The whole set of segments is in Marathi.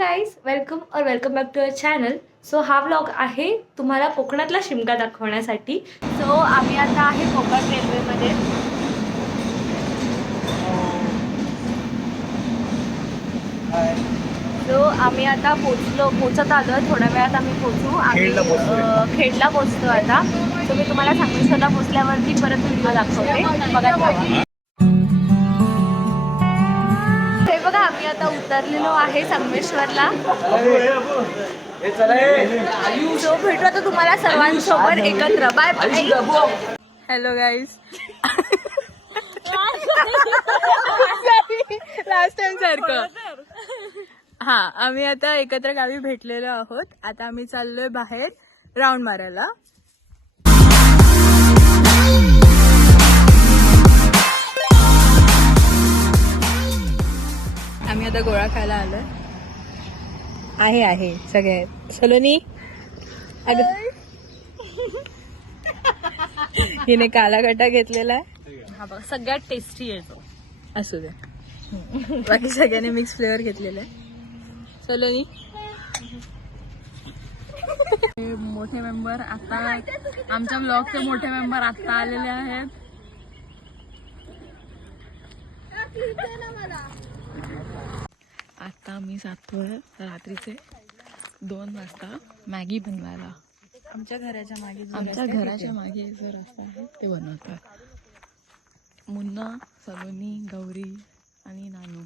Guys, welcome back to our channel. So हा व्लॉग आहे तुम्हाला कोकणातला शिमगा दाखवण्यासाठी. सो आम्ही आता आहे कोकण रेल्वेमध्ये. सो आम्ही आता पोचत आलो. थोड्या वेळात आम्ही पोचू. आम्ही खेडला पोचतो आता. सो मी तुम्हाला संगमेश्वरला पोचल्यावरती परत व्हिडिओ दाखवते. बघा. हे बघा, आम्ही आता उतरलेलो आहे संगमेश्वरला. सो भेटू आता तुम्हाला सर्वांसोबत एकत्र. Bye bye. Hello guys. Last time सारखं. हा, आम्ही आता एकत्र गावी भेटलेलो आहोत. आता आम्ही चाललोय बाहेर राऊंड मारायला. आम्ही आता गोळा खायला आलोय. आहे सगळे. सलोनी हिने काला गटा घेतलेला आहे. हा बघ, सगळ्यात टेस्टी आहे तो. असू दे. बाकी सगळ्यांनी मिक्स फ्लेवर घेतलेला आहे. सलोनी मोठे मेंबर आता, आमच्या ब्लॉगचे मोठे मेंबर आता आलेले आहेत. आता आम्ही जातोय रात्रीचे 2 वाजता मॅगी बनवायला. आमच्या घराच्या मागे जो रस्ता आहे ते बनवतात. मुन्ना, सलोनी, गौरी आणि Nanu,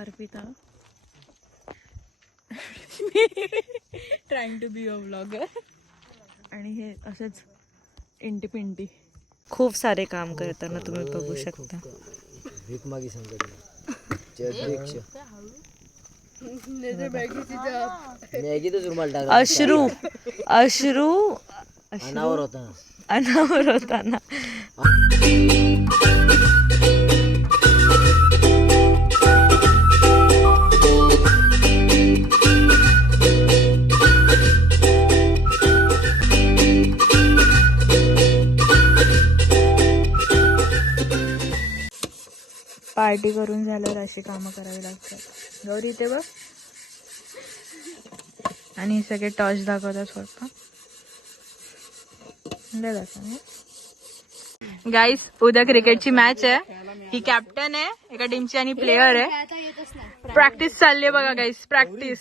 Arpita. Trying to be a vlogger. आणि हे असेच इंटिपिंटी खूप सारे काम करताना तुम्ही बघू शकता. अश्रू अनावर होताना. पार्टी करून झाल्यावर अशी कामं करावी लागतात. गौरी इथे बघ. आणि हे सगळे टॉर्च दाखवतात फक्त. गाईस, उद्या क्रिकेटची मॅच आहे. ही कॅप्टन आहे एका टीमची आणि प्लेयर आहे. प्रॅक्टिस चालली आहे बघा गाईस. प्रॅक्टिस.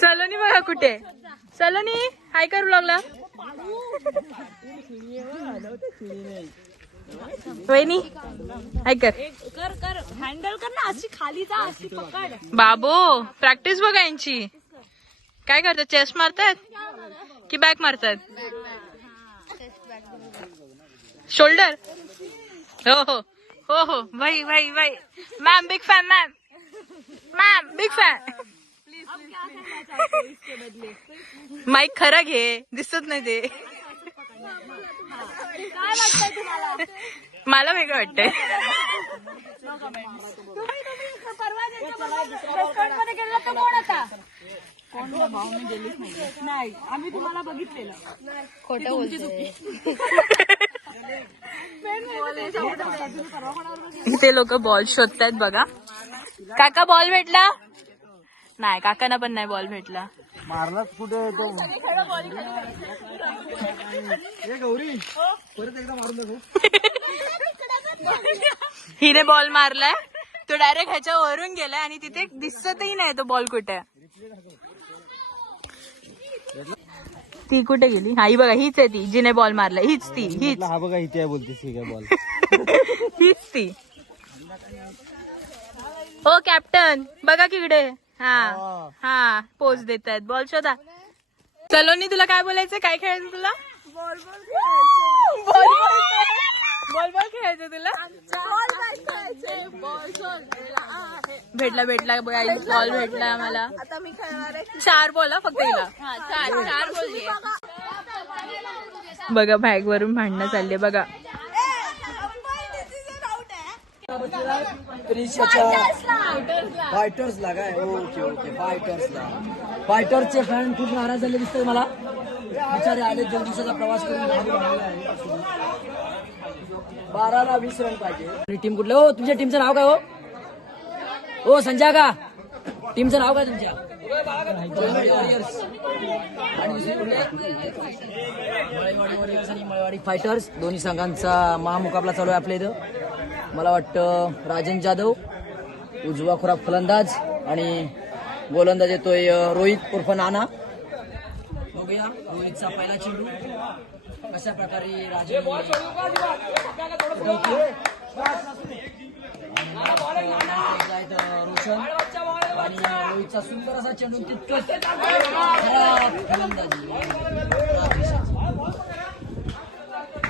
सलोनी बघा कुठे. सलोनी हाय कर व्लॉगला. वहिनी हाय कर. हँडल कर ना. अशी खाली जा, अशी पकड. बाबू प्रॅक्टिस बघा यांची. काय करतात? चेस्ट मारतात की बॅक मारतात? शोल्डर. हो भाई ma'am big fan. Ma'am big fan. Mike खरं घे, दिसत नाही ते. मला वेगळं वाटतंय. आम्ही तुम्हाला बघितलेलं. खोटं बोलतोय. इथे लोक बॉल शोधतायत बघा. काका बॉल भेटला नाही. काकांना पण नाही बॉल भेटला. मारलाच कुठे तो. हिने बॉल मारलाय. तो डायरेक्ट ह्याच्यावरून गेलाय आणि तिथे दिसतही नाही तो बॉल कुठे. ती कुठे गेली? हा, ही बघा. हीच आहे ती जिने बॉल मारलाय. हीच ती. हीच. हा बघा इथे बोलतेस काय बॉल. हीच ती. हो कॅप्टन बघा किकडे. हा पोच देत आहेत. बॉल शोधा. सलोनी तुला काय बोलायचं? काय खेळायचं तुला? बॉल खेळायचं तुला? भेटला बॉल भेटला आम्हाला. 4 बॉल फक्त हिला. 4 बोलली. बघा बॅग वरून भांडणं चालली बघा. फायटर्सला काय. ओके फायटर्सचे फॅन खूप नाराज झाले दिसतंय मला. बिचारे आले 2 दिवसाचा प्रवास करून. 12 ला 20 रन पाहिजे. टीम कुठलं हो? तुमच्या टीमचं नाव काय हो? ओ संजय का टीमचं नाव काय तुमच्या Warriors. आणि दुसरी कुठली आहे? मळेवाडी वॉरियर्स आणि मळेवाडी फायटर्स दोन्ही संघांचा महामुकाबला चालू आहे आपल्या इथं. मला वाटतं राजन जाधव उजवा खुराक फलंदाज आणि गोलंदाज येतोय रोहित उर्फ नाना. बघूया रोहितचा पहिला चेंडू कशा प्रकारे राजन रोशन आणि रोहितचा सुंदर असा चेंडू तितकंच फलंदाजी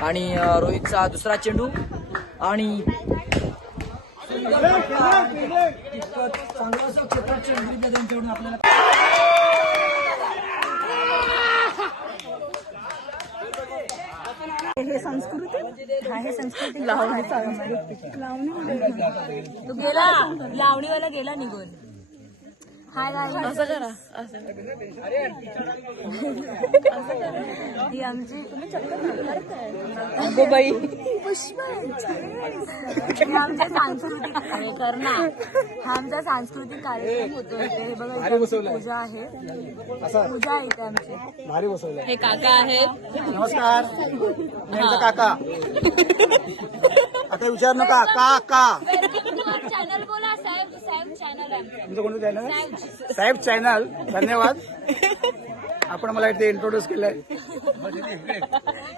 आणि रोहितचा दुसरा चेंडू आणि तितकंच चांगलं असं क्षेत्रात चेंडू त्यांच्याकडून आपल्याला हे संस्कृती आहे संस्कृती लावणीचा तो गेला लावणीवाला गेला निघून. हाय हाय असं करा ही आमची तुम्ही चक्कर बाई आमचा सांस्कृतिक कार्यक्रम ना हा आमचा सांस्कृतिक कार्यक्रम होतो इथे. हे बघा पूजा आहे पूजा आहे इथे आमची. हे काका आहेत. नमस्कार काका आता विचार नका काका चॅनल बोला साहेब. साहेब चॅनल आहे तुमचं कोणतं चॅनल? साहेब चॅनल. धन्यवाद. आपण मला इथे इंट्रोड्यूस केलंय.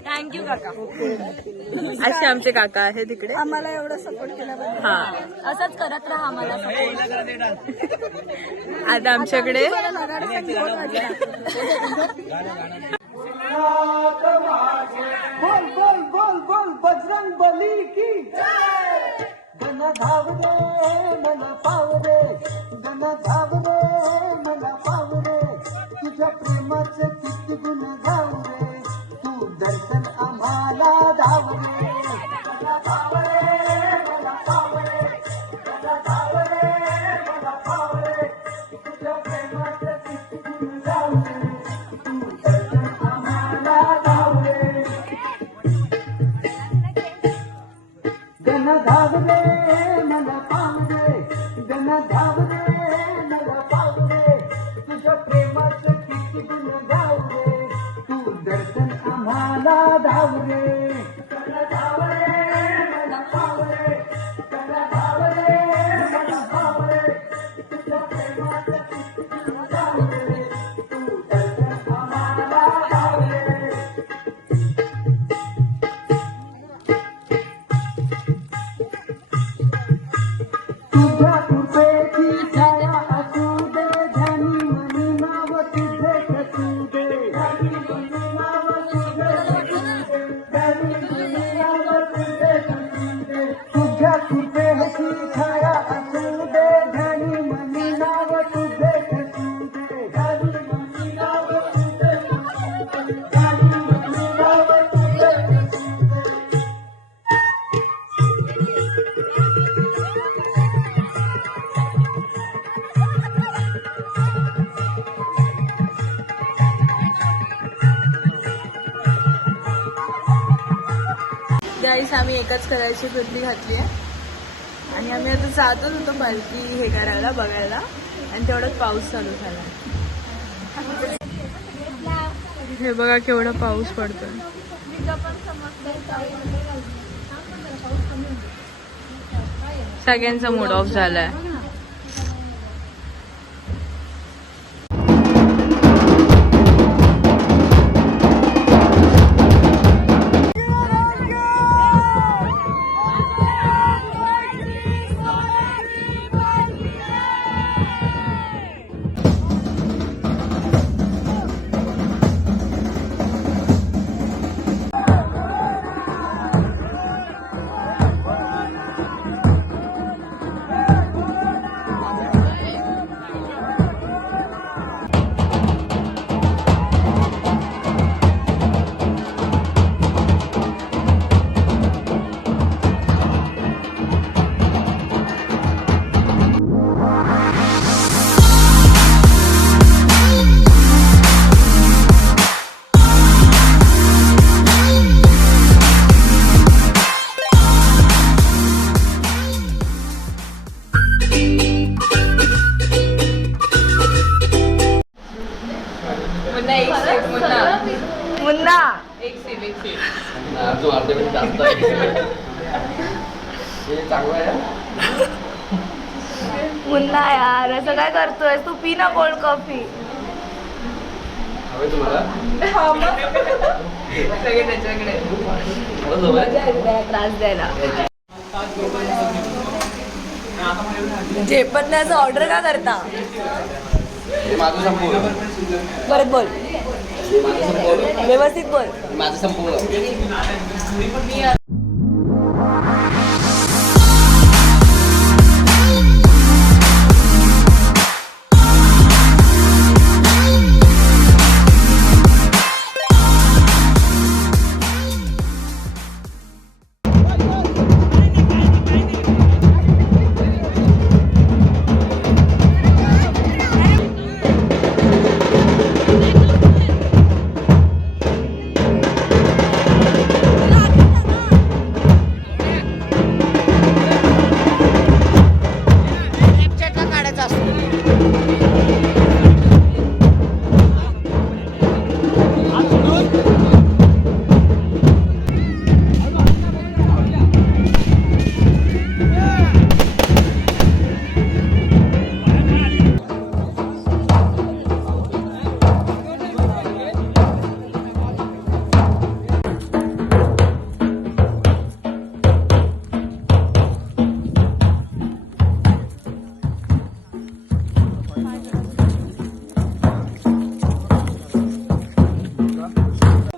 थँक्यू काका. असे आमचे काका आहे तिकडे. आम्हाला एवढं सपोर्ट केल्याबद्दल हा असंच करत राहा आम्हाला. आता आमच्याकडे बोल बोल बोल बोल बजरंग बली की गण धाव रे मन पाव रे गण धाव रे मन पाव रे तुझ्या प्रेमाचे किती गुण गाव रे तू दर्शन आम्हाला धाव रे धाव रे मन पाव रे धाव रे मन पाव रे तुझ्या प्रेमाचे किती गुण गाव रे तू दर्शन आम्हाला धाव रे गण धाव रे मला पाव रे गण धाव रे मला पाव रे तुझ्या प्रेमाचं किती गुण गाव रे तू दर्शन आम्हाला धाव रे गण धाव रे मला पाव रे गण धाव रे मला पाव रे तुझ्या प्रेमाचं किती गुण गाव रे तू दर्शन आम्हाला धाव रे तुझ्या कृपेची छाया असू दे ध्यानी मनी नाव तुझे खचू दे ध्यानी मनी नाव तुझे खचू दे ध्यानी मनी नाव तुझे खचू दे तुझ्या कृपेची छाया असू दे ध्यानी मनी नाव तुझे खचू दे ध्यानी मनी नाव तुझे खचू दे ध्यानी मनी नाव तुझे खचू दे गाईस आम्ही एकच करायची पिंपरी घातली आहे आणि आम्ही आता जातच होतो पालखी हे करायला बघायला आणि तेवढाच पाऊस चालू झाला. हे बघा केवढा पाऊस पडतोय. सगळ्यांचा मूड ऑफ झालाय. मुन्ना यार असं काय करतोय तू? पी ना कोल्ड कॉफी. सगळे त्याच्याकडे त्रास द्यायला. झेपतण्याचं ऑर्डर का करता? परत बोल, व्यवस्थित बोल. माझं संपूर्ण.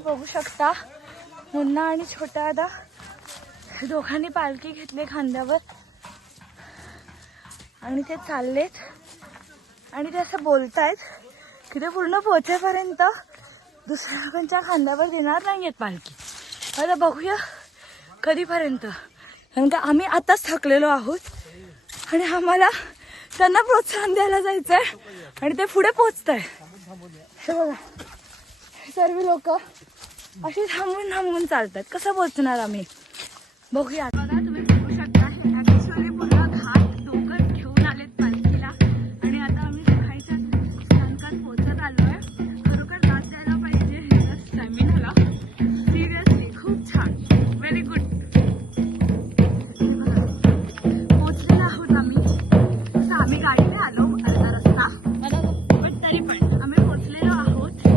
बघू शकता मुन्ना आणि छोटा दादा दोघांनी पालखी घेतली खांद्यावर आणि ते चाललेत आणि ते असं बोलतायत की ते पूर्ण पोहोचेपर्यंत दुसऱ्या लोकांच्या खांद्यावर देणार नाहीयेत पालखी. आता बघूया कधीपर्यंत, कारण का आम्ही आताच थकलेलो आहोत आणि आम्हाला त्यांना प्रोत्साहन द्यायला जायचंय आणि ते पुढे पोचताय. हे बघा सर्व लोक अशी थांबून थांबून चालतात. कसं पोहोचणार आम्ही बघूया. बघा तुम्ही बघू शकता हे ऍक्च्युअली पूर्ण घाट डोंगर घेऊन आलेत पालखीला आणि आता आम्ही सकाळच्या स्थानकात पोहोचत आलोय. खरोखर दाद द्यायला पाहिजे स्टॅमिनाला. सिरियसली खूप छान, व्हेरी गुड. पोहोचलेलो आहोत आम्ही. तसं आम्ही गाडीने आलो अर्धा रस्ता, पण तरी पण आम्ही पोहोचलेलो आहोत.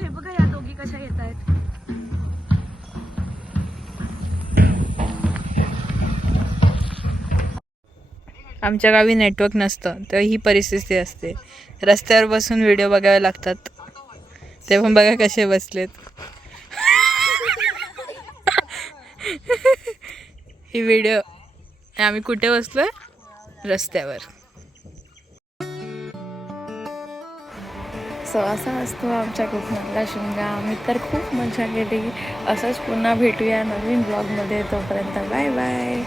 हे बघा या दोघी कशा येत आहेत. आमच्या गावी नेटवर्क नसतं तर ही परिस्थिती असते. रस्त्यावर बसून व्हिडिओ बघावे लागतात. ते पण बघा कसे बसलेत. ही व्हिडिओ आम्ही कुठे बसलोय? रस्त्यावर. सो असा असतो आमच्या कोकणातला शिमगा. आम्ही तर खूप मजा केली. असंच पुन्हा भेटूया नवीन ब्लॉगमध्ये. तोपर्यंत बाय बाय.